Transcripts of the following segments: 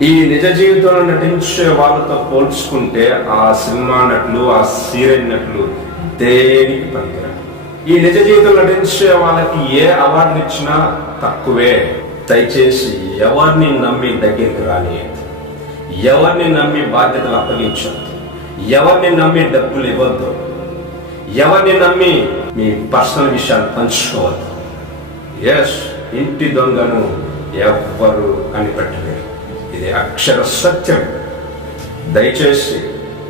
ఈ నిజ జీవితంలో నటించే వాళ్ళతో పోల్చుకుంటే ఆ సినిమా నటులు ఆ సీరియల్ నటులు దేనికి పనికిరా ఈ నిజ జీవితంలో నటించే వాళ్ళకి ఏ అవార్డు ఇచ్చినా తక్కువే. దయచేసి ఎవరిని నమ్మి దగ్గరికి రానియద్దు ఎవరిని నమ్మి బాధ్యతలు అప్పగించొద్దు. ఎవరిని నమ్మి డబ్బులు ఇవ్వద్దు. ఎవరిని నమ్మి మీ పర్సనల్ విషయాలు పంచుకోవద్దు. ఎస్ ఇంటి దొంగను ఎవ్వరు కనిపెట్టలేదు ఇది అక్షర సత్యం. దయచేసి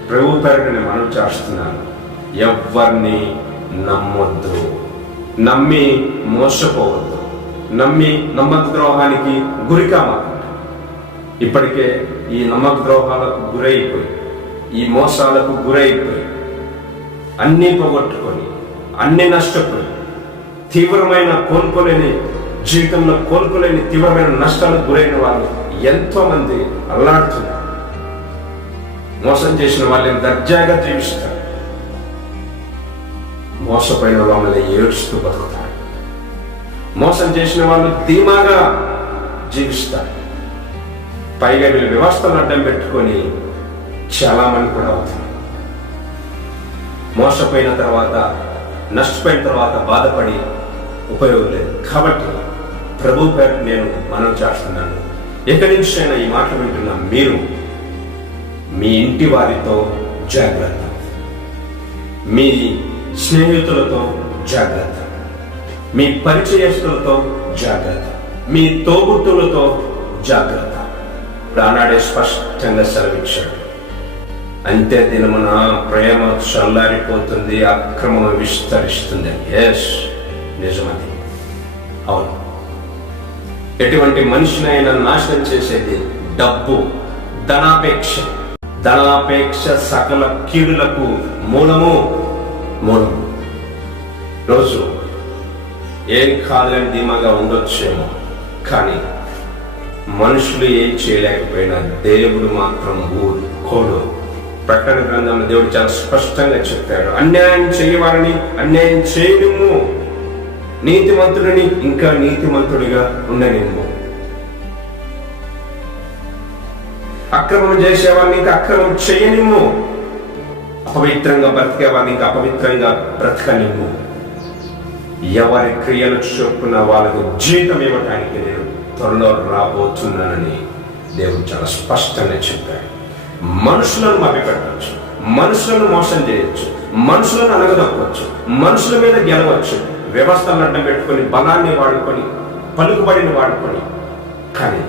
ప్రభు పేరుని మనం చేస్తున్నాను. ఎవ్వరిని నమ్మొద్దు. నమ్మి మోసపోవద్దు. నమ్మి నమ్మక ద్రోహానికి గురి కామాకండి. ఇప్పటికే ఈ నమ్మక ద్రోహాలకు గురైపోయి ఈ మోసాలకు గురైపోయి అన్నీ పోగొట్టుకొని అన్ని నష్టపోయి తీవ్రమైన కోల్పోలేని జీవితంలో కోలుకోలేని తీవ్రమైన నష్టాలకు గురైన వాళ్ళు ఎంతో మంది అల్లాడుతున్నారు. మోసం చేసిన వాళ్ళని దర్జాగా జీవిస్తారు. మోసపోయిన వాళ్ళని ఏడుస్తూ బతుకుతారు. మోసం చేసిన వాళ్ళు ధీమాగా జీవిస్తారు. పైగా వీళ్ళు వ్యవస్థను అడ్డం పెట్టుకొని చాలా మంది కూడా అవుతున్నారు. మోసపోయిన తర్వాత నష్టపోయిన తర్వాత బాధపడి ఉపయోగం లేదు. కాబట్టి ప్రభు పేరు నేను మనం చేస్తున్నాను. ఎక్కడి నుంచి అయినా ఈ మాటలు వింటున్న మీరు మీ ఇంటి వారితో జాగ్రత్త. మీ స్నేహితులతో జాగ్రత్త. మీ పరిచయస్తులతో జాగ్రత్త. మీ తోబుట్టులతో జాగ్రత్త. ప్రాణాడే స్పష్టంగా సెలవిచ్చాడు. అంతే దినమున ప్రేమ చల్లారిపోతుంది అక్రమం విస్తరిస్తుంది. ఎస్ నిజమది. అవును. ఎటువంటి మనిషినైనా నాశనం చేసేది డబ్బు ధనాపేక్ష. ధనాపేక్ష సకల కీడులకు మూలము మూలము రోజు ఏం కాదని ధీమాగా ఉండొచ్చేమో కానీ మనుషులు ఏం చేయలేకపోయినా దేవుడు మాత్రం ఊరుకోడు. ప్రకటన గ్రంథంలో దేవుడు చాలా స్పష్టంగా చెప్పాడు. అన్యాయం చేయవారని అన్యాయం చేయడము నీతిమంతుడిని ఇంకా నీతిమంతుడిగా ఉండనిమ్ము అక్రమం చేసేవారిని ఇంకా అక్రమం చేయనిమ్ము అపవిత్రంగా బ్రతికేవారిని ఇంకా అపవిత్రంగా బ్రతకనిమ్ము ఎవరి క్రియలు చొప్పున వాళ్ళకు జీతం ఇవ్వటానికి నేను త్వరలో రాబోతున్నానని దేవుడు చాలా స్పష్టంగా చెప్పాడు. మనుషులను మభ్యపెట్టవచ్చు మనుషులను మోసం చేయొచ్చు మనుషులను అనగదొక్కవచ్చు మనుషుల మీద గెలవచ్చు వ్యవస్థలను అడ్డం పెట్టుకొని బలాన్ని వాడుకొని పలుకుబడిని వాడుకొని. కానీ